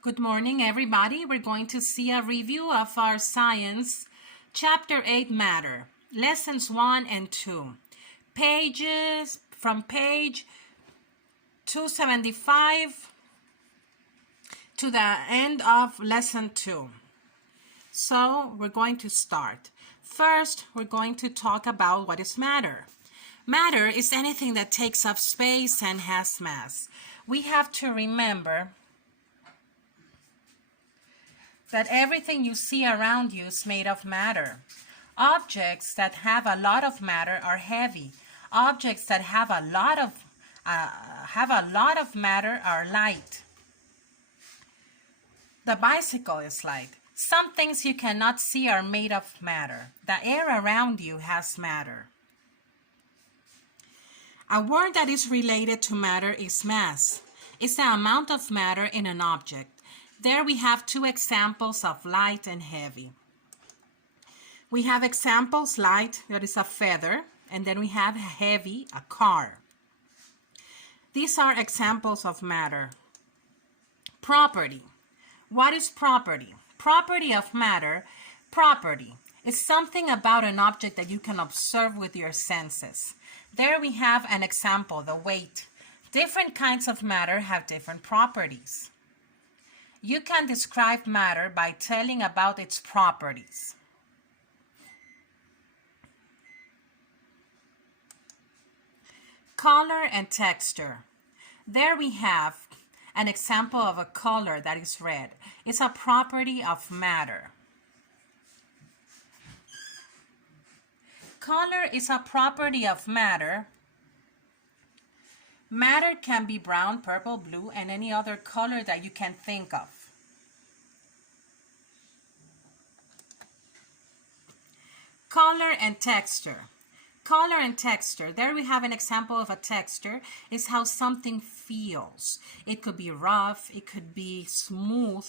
Good morning, everybody. We're going to see a review of our science, Chapter 8, Matter, Lessons 1 and 2. Pages from page 275 to the end of Lesson 2. So we're going to start. First, we're going to talk about what is matter. Matter is anything that takes up space and has mass. We have to remember that everything you see around you is made of matter. Objects that have a lot of matter are heavy. Objects that have a lot of matter are light. The bicycle is light. Some things you cannot see are made of matter. The air around you has matter. A word that is related to matter is mass. It's the amount of matter in an object. There we have two examples of light and heavy. We have examples: light, that is a feather, and then we have heavy, a car. These are examples of matter. Property. What is property? Property of matter. Property is something about an object that you can observe with your senses. There we have an example, the weight. Different kinds of matter have different properties. You can describe matter by telling about its properties. Color and texture. There we have an example of a color that is red. It's a property of matter. Color is a property of matter. Matter can be brown, purple, blue, and any other color that you can think of. Color and texture. Color and texture. There we have an example of a texture. It's how something feels. It could be rough, it could be smooth.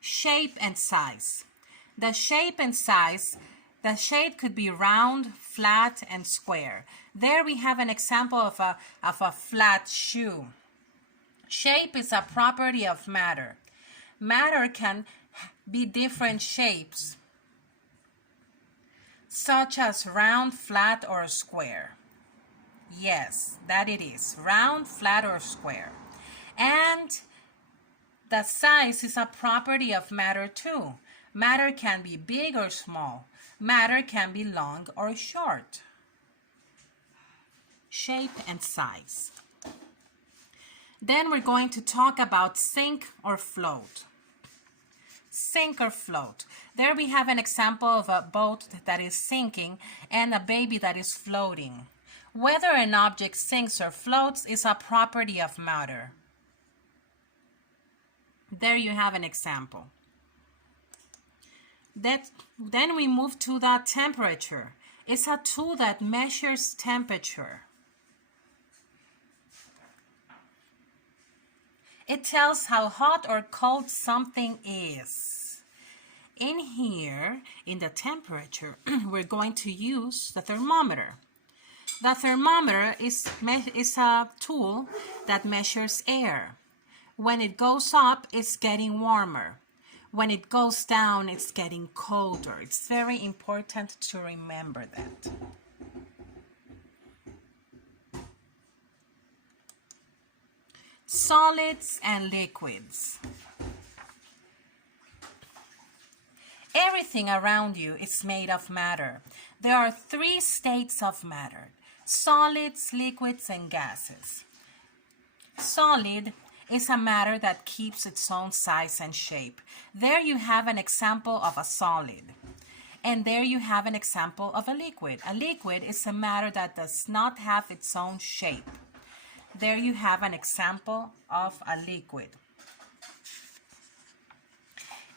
Shape and size. The shape and size. The shape could be round, flat, and square. There we have an example of a flat shoe. Shape is a property of matter. Matter can be different shapes, such as round, flat, or square. Yes, that it is. Round, flat, or square. And the size is a property of matter too. Matter can be big or small. Matter can be long or short. Shape and size. Then we're going to talk about sink or float. Sink or float. There we have an example of a boat that is sinking and a baby that is floating. Whether an object sinks or floats is a property of matter. There you have an example. Then we move to the temperature. It's a tool that measures temperature. It tells how hot or cold something is. In here, in the temperature, we're going to use the thermometer. The thermometer is a tool that measures air. When it goes up, it's getting warmer. When it goes down, it's getting colder. It's very important to remember that. Solids and liquids. Everything around you is made of matter. There are three states of matter: solids, liquids, and gases. Solid is a matter that keeps its own size and shape. There you have an example of a solid. And there you have an example of a liquid. A liquid is a matter that does not have its own shape. There you have an example of a liquid.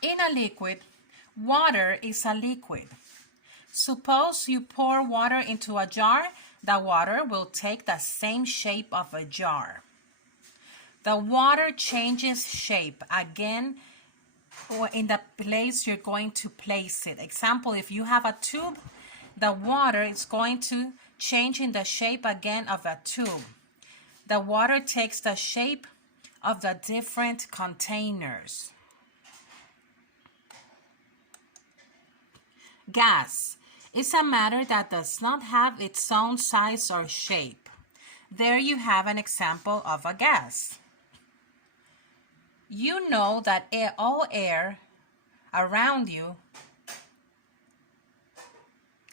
In a liquid, water is a liquid. Suppose you pour water into a jar, the water will take the same shape of a jar. The water changes shape again or in the place you're going to place it. Example, if you have a tube, the water is going to change in the shape again of a tube. The water takes the shape of the different containers. Gas is a matter that does not have its own size or shape. There you have an example of a gas. You know that all air around you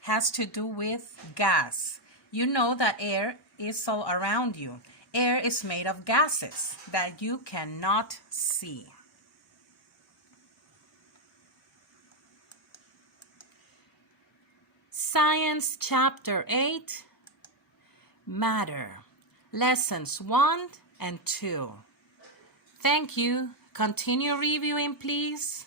has to do with gas. You know that air is all around you. Air is made of gases that you cannot see. Science Chapter 8, Matter, Lessons 1 and 2. Thank you. Continue reviewing, please.